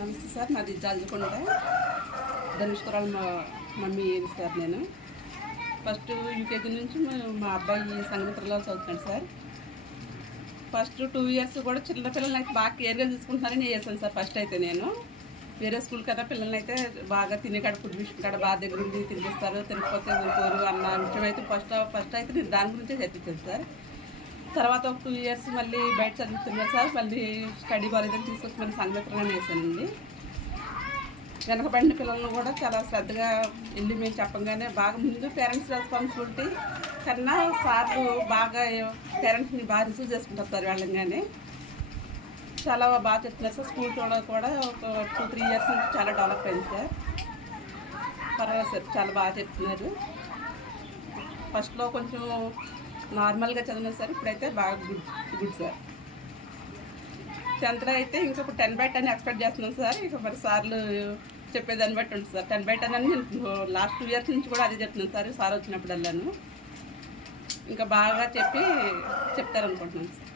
నమస్తే సార్, మాది జాజుకొండ ధనుష్కరాల mummy sir. నేను ఫస్ట్ యూకేజీ నుంచి మా అబ్బాయి సంగమిత్రలో చదువుతున్నాడు సార్. ఫస్ట్ 2 ఇయర్స్ కూడా చిన్నపిల్లల్ని అయితే బాగా కేర్గా చూసుకుంటున్నారని వేసాను సార్. ఫస్ట్ అయితే నేను వేరే స్కూల్ కదా, పిల్లల్ని అయితే బాగా తినేకాడ ఫుడ్ విషయం కాడ బాగా దగ్గర ఉండి తినిపిస్తారు, తినకపోతే ఊరుకోరు అన్న విషయం అయితే ఫస్ట్ అయితే నేను దాని గురించే చర్చించాను సార్. తర్వాత ఒక 2 ఇయర్స్ మళ్ళీ బయట చదువుతున్నారు సార్. మళ్ళీ స్టడీ బాలేదని తీసుకొచ్చి మళ్ళీ సంగమిత్రలో వేసానండి. వెనకబడిన పిల్లలను కూడా చాలా శ్రద్ధగా వెళ్ళి మేము చెప్పంగానే బాగా ముందు పేరెంట్స్ రెస్పాన్సిబిలిటీ కన్నా సార్లు బాగా పేరెంట్స్ని బాగా రిసీవ్ చేసుకుంటారు సార్. వెళ్ళంగానే చాలా బాగా చెప్తున్నారు సార్. స్కూల్ కూడా ఒక 2-3 ఇయర్స్ నుంచి చాలా డెవలప్ అయింది సార్. పర్వాలేదు సార్, చాలా బాగా చెప్తున్నారు. ఫస్ట్లో కొంచెం నార్మల్గా చదివినారు సార్, ఇప్పుడైతే బాగా గుడ్ సార్. 10th అయితే ఇంకొక 10/10 ఎక్స్పెక్ట్ చేస్తున్నాను సార్. ఇక మరి సార్లు చెప్పేదాన్ని బట్టి ఉంటుంది సార్. 10/10 అని నేను లాస్ట్ 2 ఇయర్స్ నుంచి కూడా అదే చెప్తున్నాను సార్. సార్ వచ్చినప్పుడల్లాను ఇంకా బాగా చెప్తారనుకుంటున్నాను సార్.